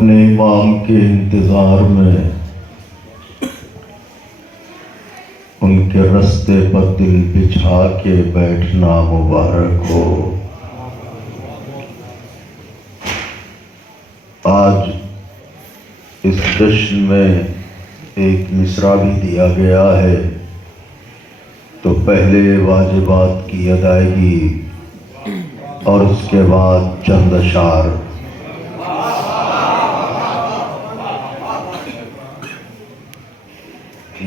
अपने इमाम के इंतज़ार में उनके रास्ते पर दिल बिछा के बैठना मुबारक हो। आज इस जश्न में एक मिसरा भी दिया गया है, तो पहले वाजिबात की अदायगी और उसके बाद चंद अशार।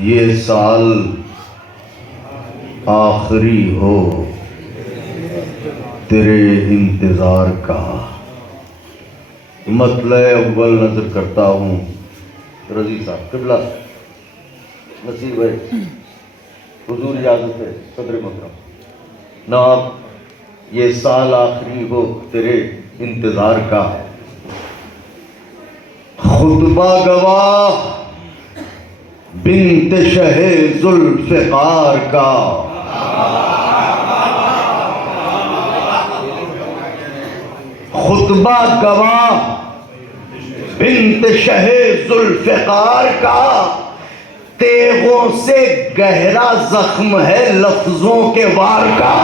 ये साल आखिरी हो तेरे इंतज़ार का। मतलब अव्वल नजर करता हूँ रजी साहब किबला नसीब है, हुजूर इजाज़त है, सदर मोहतरम नाब, ये साल आखिरी हो तेरे इंतज़ार का। खुतबा गवाह बिन्त शहे जुल्फ़िकार का, खुतबा गवाह बिन्त शहे जुल्फ़िकार का। तेगों से गहरा जख्म है लफ्जों के वार का।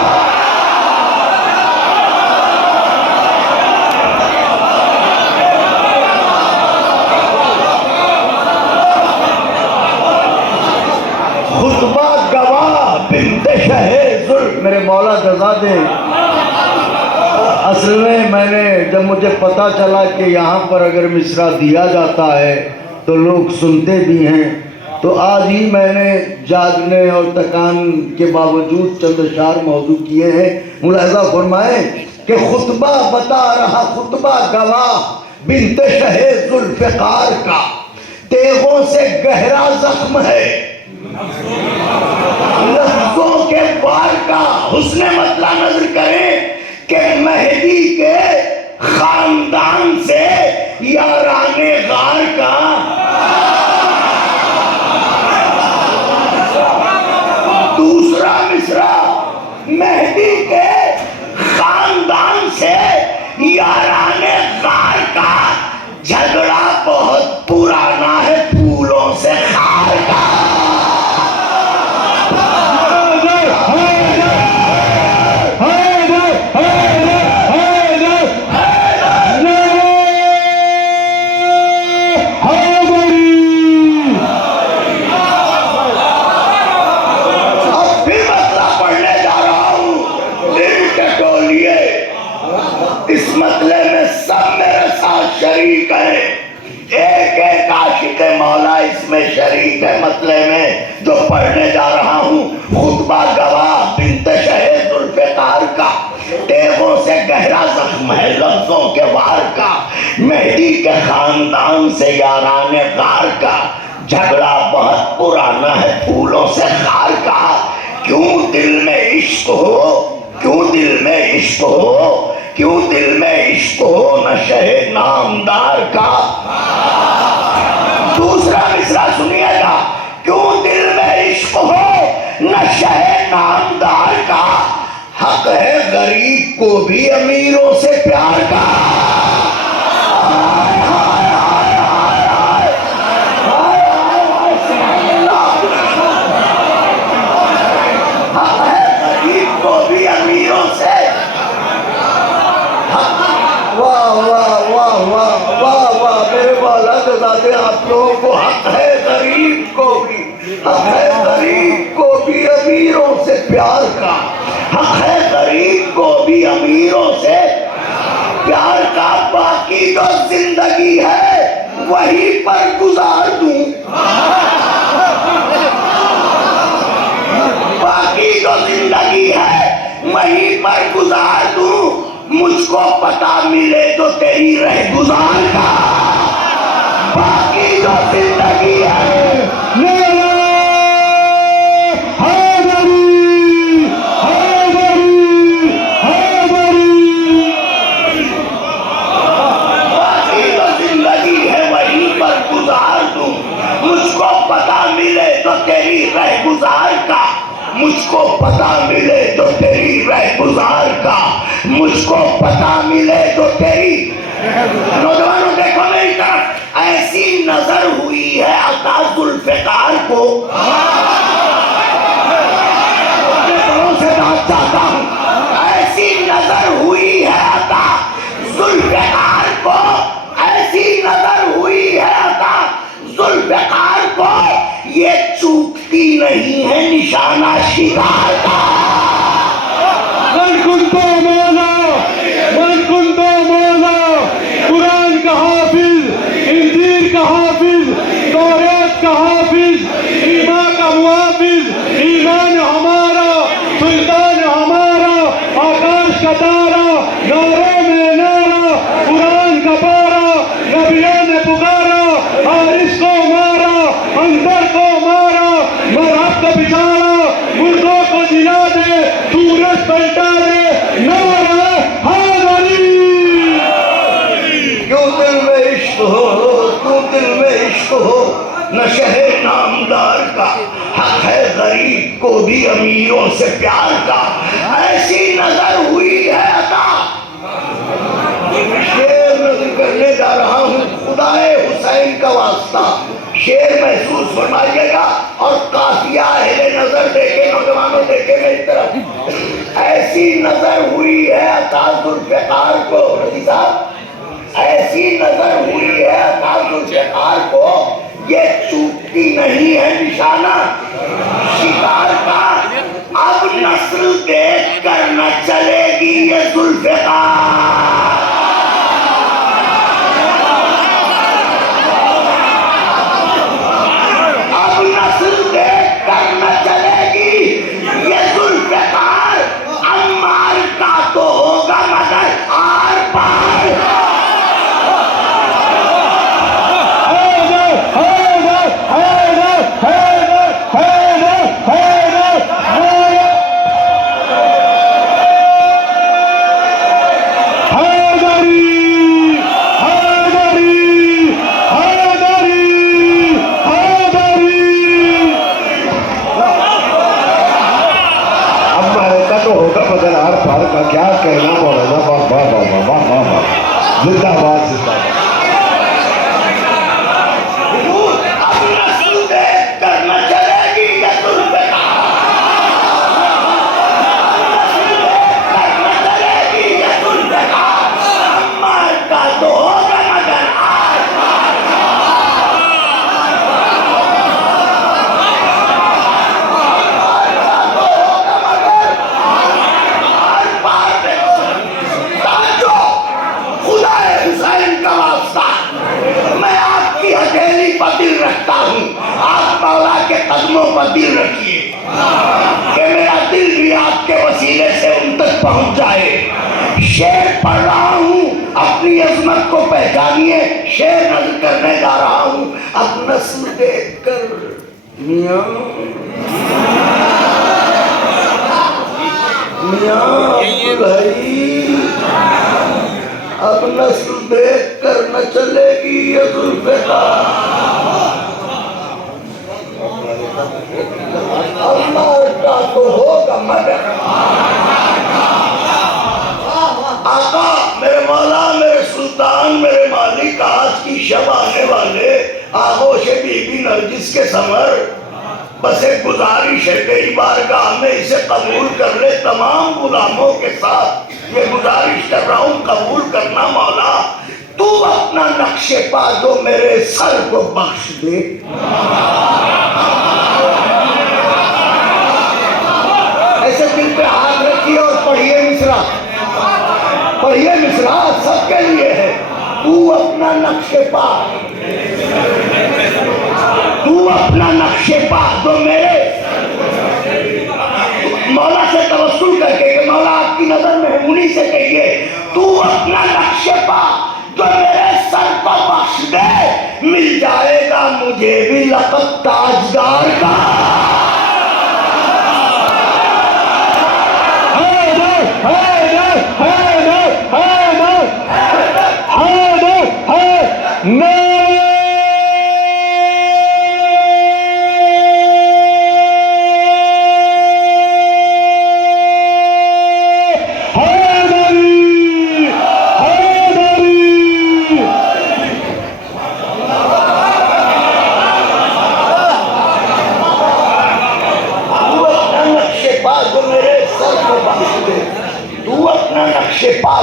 खुतबा गवाह बिन्त शहे जुल्फ़, मेरे मौला जज़ा दे। असल में मैंने जब मुझे पता चला कि यहाँ पर अगर मिसरा दिया जाता है तो लोग सुनते भी हैं, तो आज ही मैंने जागने और थकान के बावजूद चंद अशार मौजू किए हैं। मुलाहिज़ा फरमाएं कि खुतबा बता रहा, खुतबा गवाह बिन्त शहे जुल्फ़िकार का। तेगों से गहरा जख्म है लफ्जों के वार का। हुस्ने मतला नजर करें कि मेहदी के खानदान से याराने गार का। दूसरा मिसरा, मेहदी के खानदान से याराने गार का। झगड़ा बहुत पुराना है फूलों से खार का। इस मतले में सब मेरे साथ शरीक है, एक एक आशिक मौला इसमें शरीक है। मतले में जो पढ़ने जा रहा हूँ, खुतबा गवाह बिन्त शहे जुल्फ़िकार का। तेगों से गहरा जख्म है लफ्जों के वार का। मेहदी के खानदान से याराने गार का। झगड़ा बहुत पुराना है फूलों से खार का। क्यों दिल में इश्क हो, क्यों दिल में इश्क हो, क्यों दिल में इश्क हो नशे नामदार का। दूसरा मिसरा सुनिएगा, क्यों दिल में इश्क हो नशे नामदार का। हक है गरीब को भी अमीरों से प्यार का। हक है गरीब को भी अमीरों से। वाह वाह वाह वाह वाह वाह, मेरे मौला जज़ादे आप लोगों को हक है गरीब को भी, हक है गरीब को भी अमीरों से प्यार का। हक है गरीब को भी अमीरों से प्यार का। बाकी जो जिंदगी है वहीं पर गुजार दूं, बाकी जो जिंदगी है वहीं पर गुजार दूं। मुझको पता मिले तो तेरी रह गुजार का। बाकी जो जिंदगी है बाकी जो जिंदगी है वहीं पर गुजार दूं। मुझको पता मिले तो तेरी रह गुजार का। मुझको पता मिले तो तेरी रह गुजार का। मुझको पता मिले तो तेरी। नौजवानों देखो मेरी तरफ, ऐसी नजर हुई है अता जुल्फ़िकार को, अपने बड़ों से बात चाहता हूं, ऐसी नजर हुई है अता जुल्फ़िकार को, ऐसी नजर हुई है अता जुल्फ़िकार को, ये चूकती नहीं है निशाना शिकार का। मन कुंतो मौला, कुरान का हाफिज, इंजील का हाफिज, तौरात का हाफिज, ईमान का मुहाफिज, ईमान हमारा, सुल्तान हमारा, आकाश का तारा, नारों में नारा, कुरान का पारा, नबियों ने पुकारा, हारिस को मारा, अंदर को मारा, मरहब को बिछाड़ा, मुर्दों को जिला दे, सूरज पलटा दे, नारा हैदरी। क्यों दिल में इश्क हो, क्यों दिल में इश्क हो, नशे नामदार का हक है गरीब को भी अमीरों से प्यार का। ऐसी नजर हुई है अता, शेर नजर करने जा रहा हूँ, खुदाए हुसैन का वास्ता, शेर महसूस फरमाइएगा और काफिया अहले नजर देखे, नौजवानों देखे मेरी तरफ। ऐसी नजर हुई है अता जुल्फ़िकार को, रजी साहब, ऐसी नजर हुई है अता जुल्फ़िकार को, ये चूकती नहीं है निशाना शिकार का। अब नस्ल देख कर न चलेगी ये जुल्फ़िकार, अब नस्ल देख कर न चलेगी ये जुल्फ़िकार, अम्मार का तो होगा मगर आर पार। क्या कहना मौलाना, वाह वाह वाह वाह वाह वाह, जिंदाबाद जिंदाबाद। अब नस्ल देख कर न चलेगी ये जुल्फ़िकार, नस्ल देख कर न चलेगी ये जुल्फ़िकार, अम्मार का तो होगा मगर आर पार। मैं आपकी हथेली पर दिल रखता हूँ, आप मौला के कदमों पर दिल रखिए कि मेरा दिल भी आपके वसीले से उन तक पहुँच जाए। शेर पढ़ रहा हूँ, अपनी अजमत को पहचानिए, शेर नज़र करने जा रहा हूँ। अब नस्ल देख कर मियाँ भाई, अब नस्ल देख कर न चलेगी ये जुल्फ़िकार, अल्लाह का तो होगा मगर। आका, मेरे मौला, मेरे सुल्तान, मेरे मालिक, आज की शब आने वाले आगोश बीबी नरगिस के समर, बस एक गुजारिश है तेरी बारगाह में, इसे कबूल कर ले तमाम गुलामों के साथ। ये गुजारिश कर रहा हूँ, कबूल करना मौला। तू अपना नक्शे पा दो मेरे सर को बख्श दे। ऐसे दिल पे हाथ रखिए और पढ़िए मिसरा, पढ़िए मिसरा, सबके लिए है। तू अपना नक्शे पा, तू अपना नक्शे पा दो मेरे, मौला से तवस्सुल करके कि मौला आपकी नजर में है, उन्हीं से कहिए तू अपना नक्शे पा जो मेरे सर को बख्श दे, मिल जाएगा मुझे भी लक़ब ताजदार का।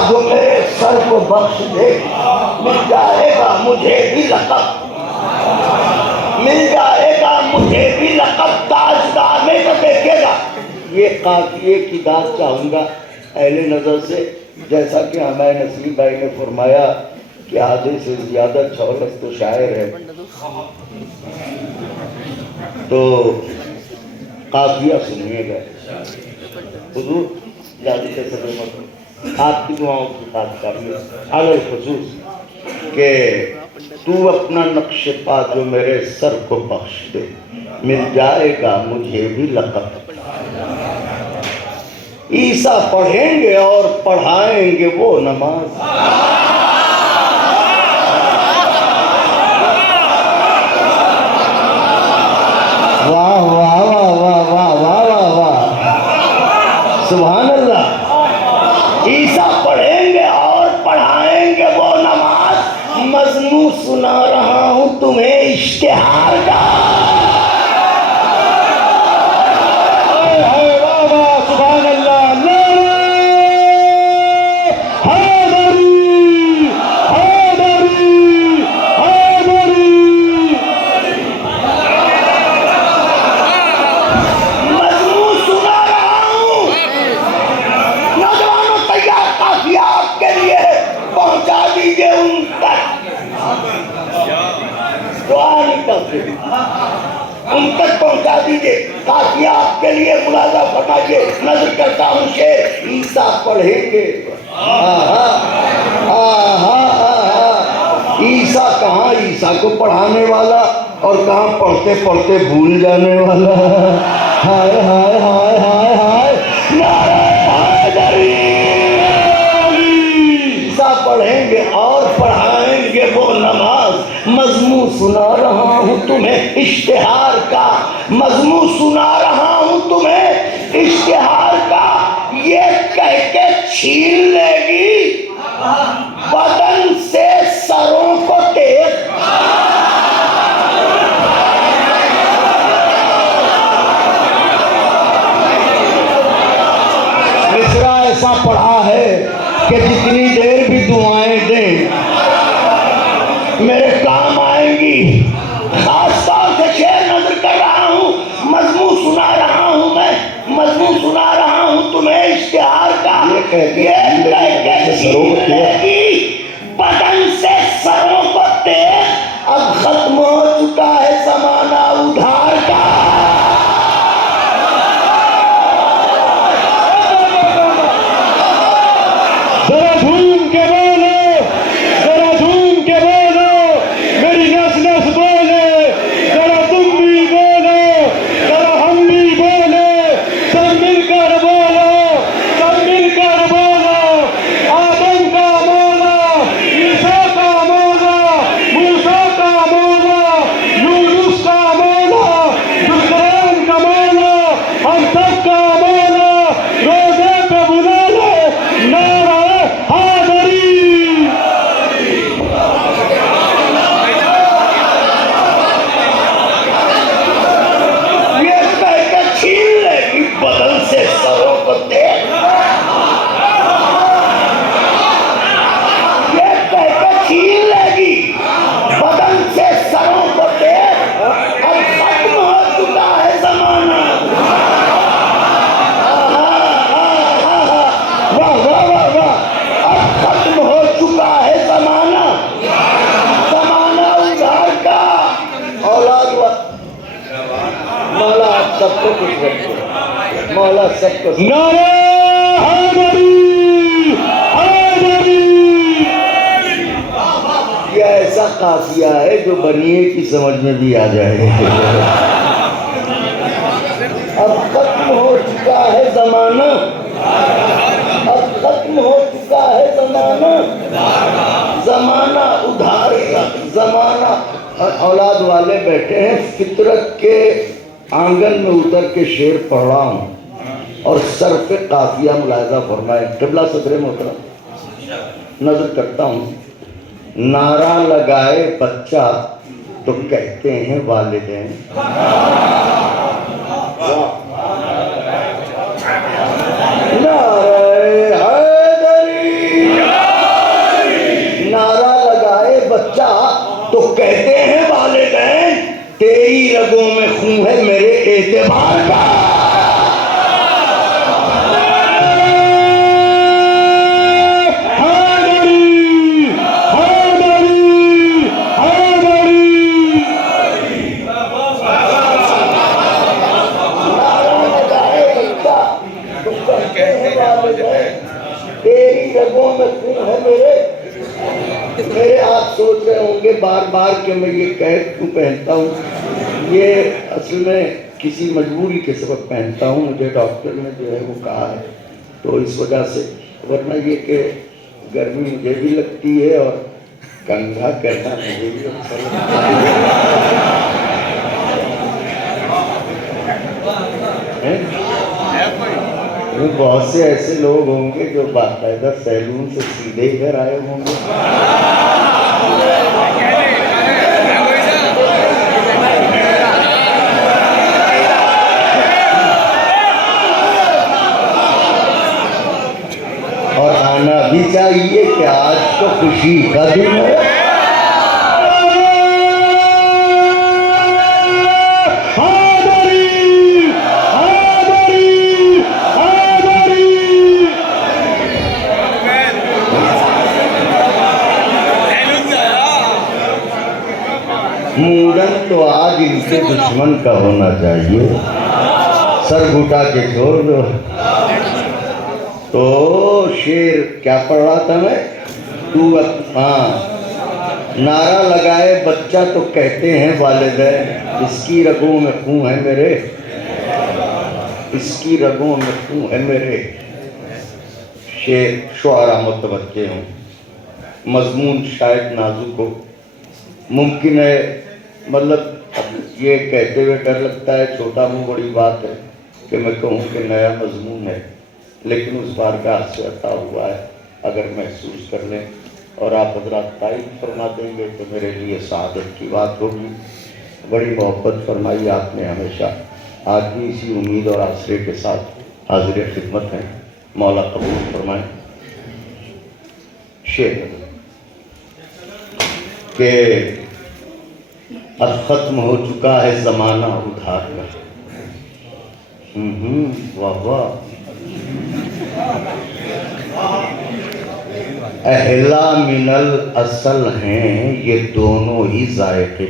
जो मेरे सर को बख्श दे, मिल जाएगा मुझे भी लक़ब, मिल जाएगा मुझे भी लक़ब, ताजदार में तो देखेगा। ये काफिये की बात चाहूँगा अहले नज़र से, जैसा कि हमारे नसीब भाई ने फरमाया कि आधे से ज़्यादा छौलत तो शायर है, तो काफिया सुनिएगा। हुजूर ज़्यादा से सदर मत, आपकी दुआओं की बात करिए अलल खुसूस के तू अपना नक्श पा जो मेरे सर को बख्श दे, मिल जाएगा मुझे भी लक़ब। ईसा पढ़ेंगे और पढ़ाएंगे वो नमाज, वाह वाह वाह वाह वाह वाह वाह वाह, सुभान अल्लाह। ईसा पढ़ेंगे और पढ़ाएंगे वो नमाज, मजनू सुना रहा हूँ तुम्हें इश्तिहार का। सुभान अल्लाह। उन तक पहुंचा दीजिए, काफिया आपके लिए मुलाजा फरमाइए। नजर करता हूँ शेर, ईसा पढ़ेंगे। ईसा कहाँ, ईसा को पढ़ाने वाला और कहाँ पढ़ते पढ़ते भूल जाने वाला। हाय हाय हाय हाय हाय, नारे हैदरी। ईसा पढ़ेंगे और पढ़ाएंगे वो नमाज, मजमू सुना रहा हूँ तुम्हें इश्तिहार का, मजमू सुना रहा हूँ तुम्हें इश्तिहार का। ये कह के छीन लेगी बदन से सरों को तेज। मिसरा ऐसा पढ़ा है कि जितनी देर भी दुआएं दें मेरे काम आएंगी। खास तौर से शेर नजर कर रहा हूँ, मजमू सुना रहा हूँ मैं, मजमू सुना रहा हूँ तुम्हें इश्तिहार का। बदन से सरों को तेज, अब खत्म हो चुका है जमाना उधार का। जरा झूम के बोलो, जरा झूम के बोलो, मेरी नस नस बोले, जरा तुम भी बोलो, जरा हम भी बोले, सब मिलकर बोलो, सब मिलकर बोलो। आदम का मौला, ईसा का मौला, मूसा का मौला, यूनुस का मौला, जुल्करनैन का मौला, हम सब का मौला, रोज़े पे बुला ले नारा हैदरी। ये कह के छीन लेगी बदन से सरों को तेज, ये कह के छीन लेगी बदन से सरों को तेज। अब खत्म हो चुका है जमाना। वाह वाह वाह वाह, अब खत्म हो चुका है जमाना, जमाना उधार का। औलाद मौला आप सबको कुछ रखे, मौला सबको। नारे हैदरी, हैदरी। ये ऐसा काफिया है जो बनिए की समझ में भी आ जाए। अब खत्म हो चुका है जमाना, अब खत्म हो चुका है जमाना, जमाना उधार का जमाना। औलाद वाले बैठे हैं, फितरत के आंगन में उतर के शेर पढ़ रहा हूँ और सर पे काफिया मुलाहिजा फरमाए। क़िबला सदर मोहतरम नजर करता हूँ, नारा लगाए बच्चा तो कहते हैं वालिदैन। नारे हैदरी, एतबार का। तेरी रगों में खून है मेरे। आप सोच रहे होंगे बार बार कि मैं ये कैद क्यों पहनता हूँ। ये असल में किसी मजबूरी के सबब पहनता हूँ, मुझे डॉक्टर ने जो है वो कहा है, तो इस वजह से। वरना ये कि गर्मी मुझे भी लगती है और कंघा करना मुझे भी अच्छा लगता है। बहुत से ऐसे लोग होंगे जो बाकायदा सैलून से सीधे घर आए होंगे। और आना भी चाहिए कि आज तो खुशी का दिन है। मूडन तो आज इनके दुश्मन का होना चाहिए, सर घुटा के छोड़ दो। तो शेर क्या पढ़ रहा था मैं, तू हाँ, नारा लगाए बच्चा तो कहते हैं वालिदैन, इसकी रगों में खून है मेरे, इसकी रगों में खून है मेरे। शेर शुआरा मुतवज्जे हूँ, मजमून शायद नाजुक हो, मुमकिन है मतलब ये कहते हुए डर लगता है, छोटा मुँह बड़ी बात है कि मैं कहूँ कि नया मजमून है, लेकिन उस बार का से अता हुआ है अगर महसूस कर लें और आप हजरात तारीफ फरमा देंगे तो मेरे लिए सआदत की बात होगी। बड़ी मोहब्बत फरमाई आपने हमेशा, आज भी इसी उम्मीद और आसरे के साथ हाजिर खिदमत हैं, मौला कबूल फरमाएं। शेर के अब ख़त्म हो चुका है ज़माना उधार का। वाह वाह। अहला मिनल असल हैं ये दोनों ही जायके,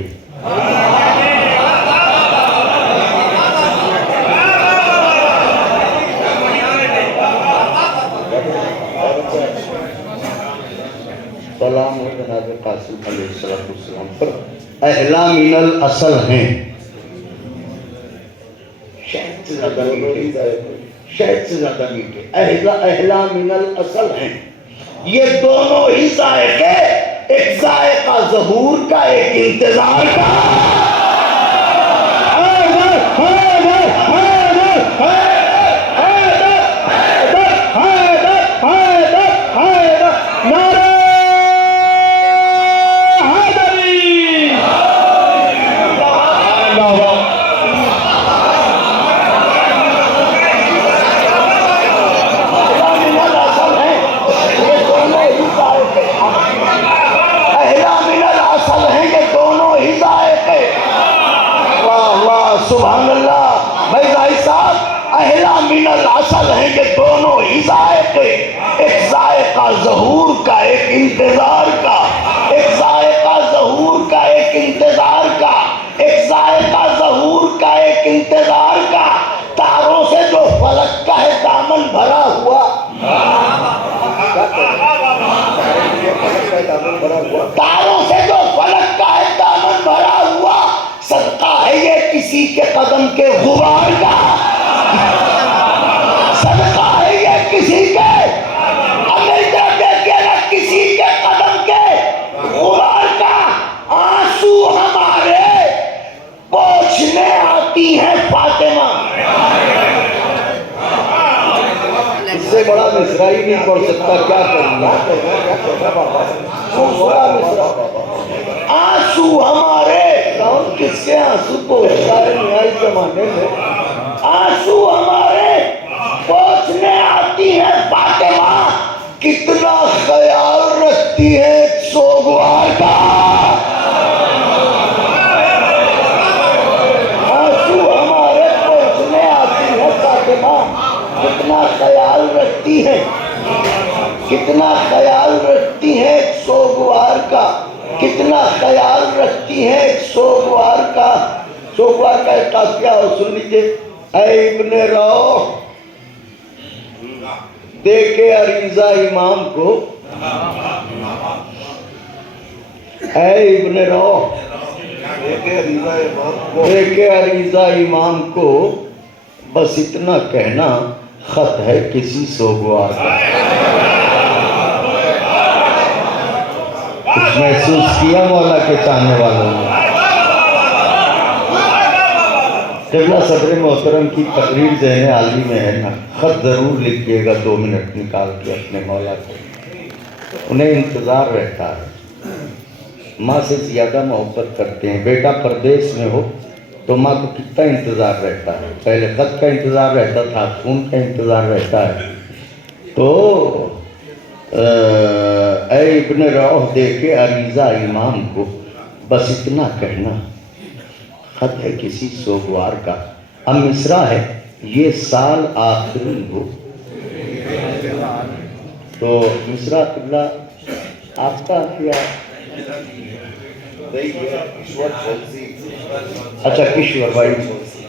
सलाम हो जनाब कासिम अलैहिस्सलाम पर। अहला मिनल असल हैं, शायद से ज्यादा मीठे, शायद से ज्यादा मीठे। अहला मिनल असल हैं ये दोनों ही जायके, एक जायका ज़हूर का, एक इंतजार का। सुभान अल्लाह। भाई भाई साहब, अहला मिनल असल हैं ये दोनों ही जायके, एक जायका ज़हूर का, एक इंतजार का, एक जायका ज़हूर का, एक इंतजार का, एक जायका ज़हूर का, एक इंतजार का। तारों से जो फलक का है दामन भरा हुआ, तारों से जो फलक का है दामन भरा हुआ, सदका है ये किसी के कदम के गुबार का, सदका है ये किसी के, अमेरिका देखिए ना, किसी के कदम के गुबार का। आंसू हमारे पोंछने आती है फातिमा। इससे बड़ा मिसरा ही नहीं पढ़ सकता, क्या करूँगा। आंसू हमारे, कौन किसके आंसू पोंछता है न्याय जमाने में। आंसू हमारे पोंछने आती है फातिमा, कितना ख्याल रखती है सोगवार का। आंसू हमारे कितना ख्याल रखती हैं एक सोगवार का, कितना ख्याल रखती हैं एक सोगवार का। सोगवार का एक काफिया हो, सुन लीजिए। ऐ इब्ने रौह देखे अरीजा इमाम को, ऐ इब्ने रौह देखे अरीजा इमाम को, बस इतना कहना खत है किसी सोगवार का। कुछ महसूस किया मौला के चाहने वालों ने? क़िबला सदर मोहतरम की तकरीर ज़हन आलमी में है ना, खत ज़रूर लिखिएगा 2 मिनट निकाल के अपने मौला को। उन्हें इंतज़ार रहता है, माँ से ज़्यादा मोहब्बत करते हैं। बेटा परदेश में हो तो माँ को कितना इंतज़ार रहता है। पहले खत का इंतज़ार रहता था, खून का इंतज़ार रहता है। तो ऐ इब्ने रौह देखे अरीजा इमाम को, बस इतना कहना खत है किसी सोगवार का। अब मिसरा है, ये साल आखिरी हो। तो मिसरा क़िबला आपका क्या? अच्छा किश्वर भाई,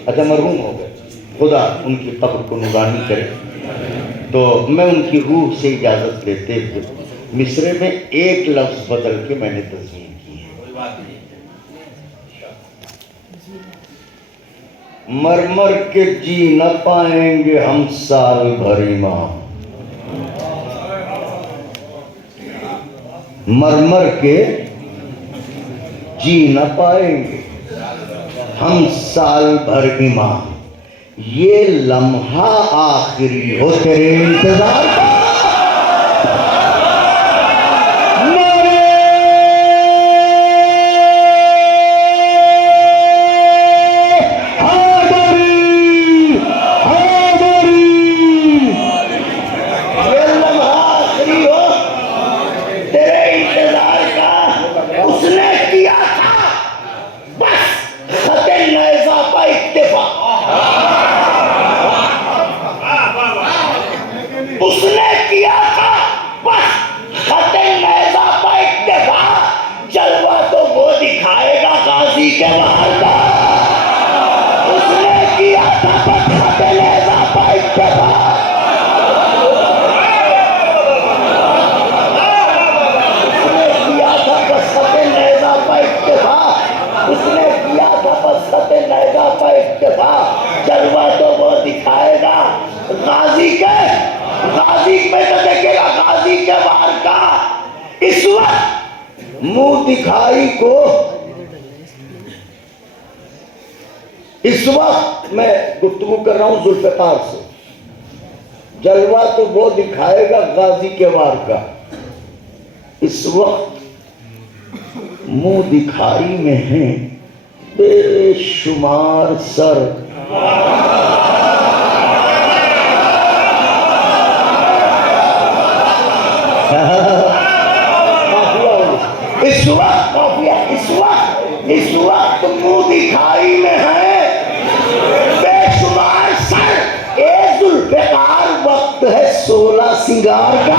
अच्छा मरहूम हो गए, खुदा उनकी कब्र को नूरानी करे। तो मैं उनकी रूह से इजाज़त लेते हुए मिसरे में एक लफ्ज़ बदल के मैंने तस्वीर की है। मर मर के जी न पाएंगे हम साल भर इमाम, मर मर के जी न पाएंगे हम साल भर इमाम, ये लम्हा आखिरी हो तेरे इंतजार का। जलवा तो वो दिखाएगा गाजी के, गाजी में तो देखेगा गाजी के वार का। इस वक्त मुंह दिखाई को, इस वक्त मैं गुफ्तगू कर रहा हूं जुल्फ़िकार से, जलवा तो वो दिखाएगा गाजी के वार का। इस वक्त मुंह दिखाई में है बेशुमार सर, इस वक्त मुंह दिखाई में है बेशुमार सर। ए जुल्फ़िकार वक्त है 16 सिंगार का।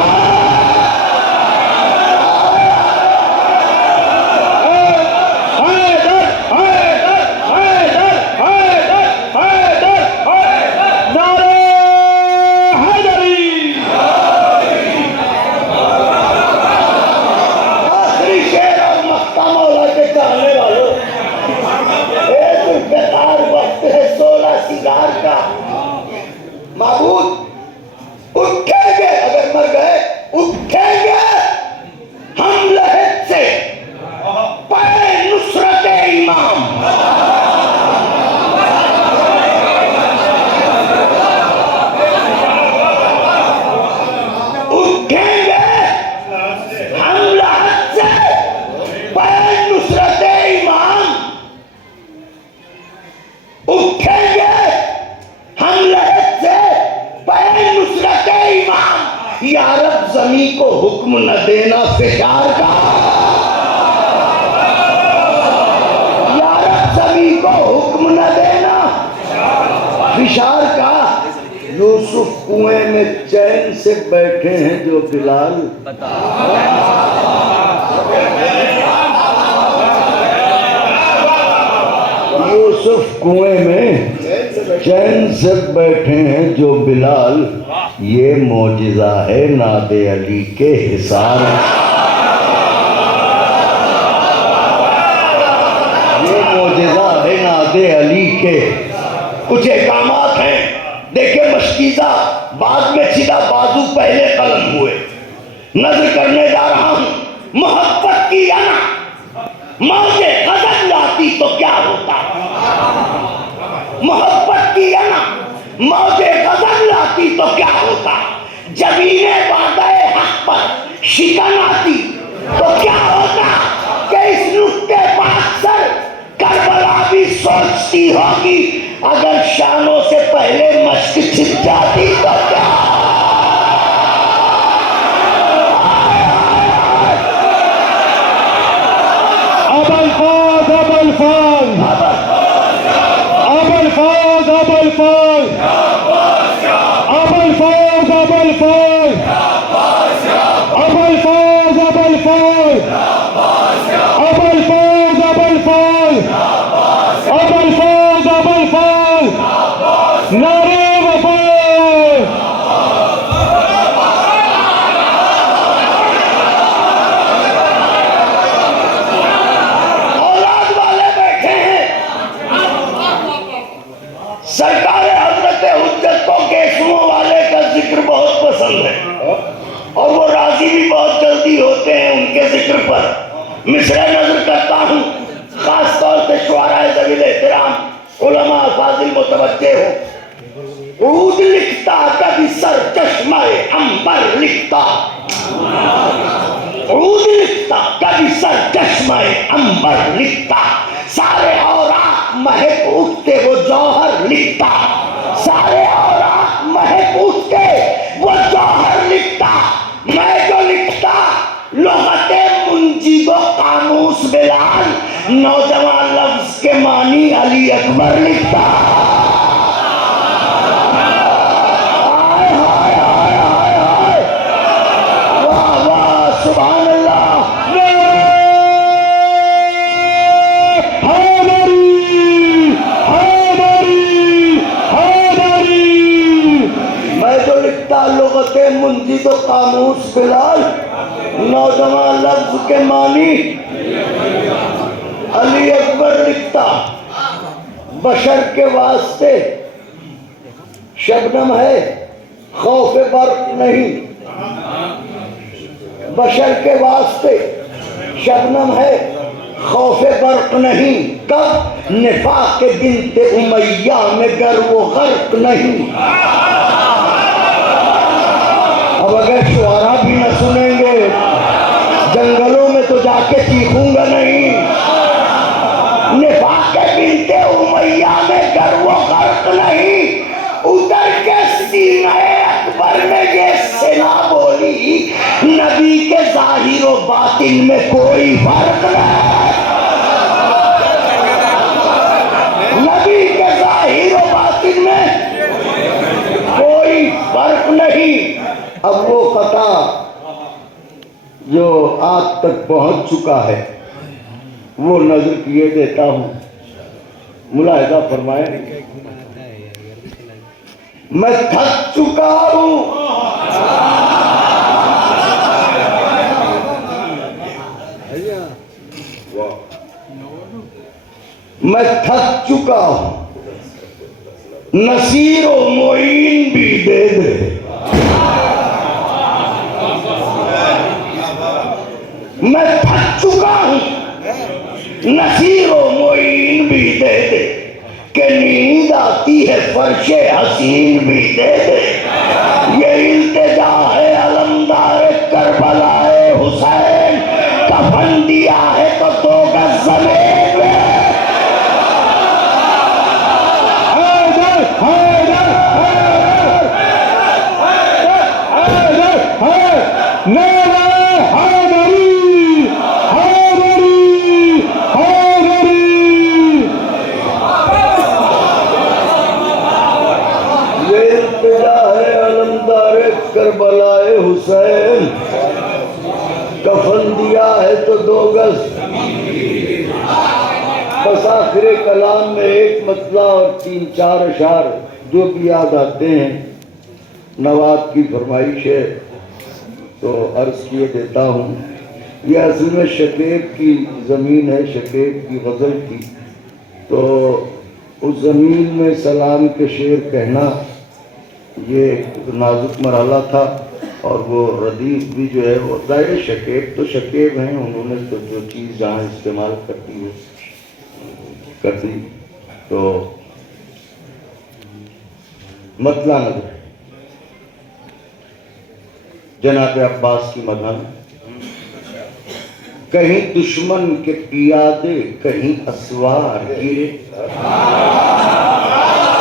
माबूद उठेंगे, अगर मर गए उठेंगे हम लहद से पे नुसरत इमाम। उठेंगे हम लहद से पे नुसरत इमाम, उठेंगे हम लहद से पे नुसरत इमाम। या रब ज़मी को हुक्म न देना फिशार का, या रब ज़मी को हुक्म न देना फिशार का। यूसुफ कुएं में चैन से बैठे हैं जो बिलाल, यूसुफ कुएं में चैन से बैठे हैं जो बिलाल, ये मोजिज़ा है नादे अली के हिसार। ये मोजिज़ा है नादे अली के। कुछ एकामात हैं, देखिए मशकीज़ा बाद में सीधा बाजू पहले कलम हुए। नज़र करने जा रहा हूँ, मोहब्बत की अना मौजे गज़ब लाती तो क्या होता, मोहब्बत की अना मौजे गज़ब लाती तो क्या होता, जबीने वादे हक पर शिकन आती तो क्या होता, कि इस नुक्ते पाक सर करबला भी सोचती होगी, अगर शानों से पहले मश्क छिप जाती तो क्या। अबुल फौज अबुल फौज अबुल फौज अबुल फौज अबुल फौज अबुल फौज अबुल फौज अबुल फौज अबुल फौज अबुल फौज अबुल फौज नारे वफाद। औलाद वाले बैठे हैं, सरकार हजरत हुज्जतों के इसमों वाले का जिक्र बहुत पसंद है और वो राजी भी बहुत जल्दी होते हैं उनके जिक्र पर। मिसरा नजर करता हूँ खास तौर से शुआराए ज़वील एहतराम उलमा फाजिल मुतवज्जे हो। ऊद लिखता कभी सर चश्माए अंबर लिखता, ऊद लिखता कभी सर चश्माए अंबर लिखता, सारे औरात महक उठते वो जौहर लिखता, सारे औरात महक उठते वो जौहर लिखता। मैं जो लिखता लुग़ते मुंजीदो कामूस बिलाल, नौजवान लफ्ज के मानी अली अकबर लिखता। हाय हाय हाय हाय हाय, वाह वाह सुभान अल्लाह। मैं जो लिखता लुग़ते मुंजीदो कामूस बिलाल, नौजवान लफ्ज के मानी अली अकबर लिखता। बशर के वास्ते शबनम है खौफ बर्क नहीं, बशर के वास्ते शबनम है खौफ बर्क नहीं, कब निफाक बिन्ते उमैया में गर वो गर्क नहीं। अब अगर शुआरा भी न सुनेंगे जंगलों में तो जाके चीखूंगा नहीं। निफाक बिन्ते उमैया में गर वो गर्क नहीं, उतर के सीने अकबर में ये सेना बोली, नबी के जाहिर व बातिन में कोई फर्क नहीं, नबी के जाहिर व बातिन में कोई फर्क नहीं। अब वो कथा जो आज तक पहुंच चुका है वो नजर किए देता हूं, मुलाहिजा फरमाए। मैं थक चुका हूं, मैं थक चुका हूं, नसीर व मोइन भी दे दे। मैं थक चुका हूं, नसीर व मोइन भी दे दे, कि नींद आती है फर्शे हसीन भी दे दे। ये इल्तिजा है अलमदार करबलाए हुसैन, कफन दिया है तो 2 गज ज़मीन में। हैदर हैदर हैदर हैदर हैदर नारा हैदरी हैदरी हैदरी। ये इल्तिजा है अलमदारे करबलाए हुसैन, कफन दिया है तो 2 गज। बस आखिर कलाम में एक मतला और 3-4 अशार जो भी याद आते हैं, नवाब की फरमाइश है तो अर्ज किए देता हूँ। यह असल में शकीब की ज़मीन है, शकीब की गज़ल की। तो उस ज़मीन में सलाम के शेर कहना ये एक नाजुक मरहला था, और वो रदीफ भी जो है वो ज़ाहिर शकीब तो शकीब हैं, उन्होंने तो जो चीज़ जहाँ इस्तेमाल करती है कर दी। तो मतला नजर जनाब अब्बास की मदन, कहीं दुश्मन के पियादे कहीं असवार गिरे,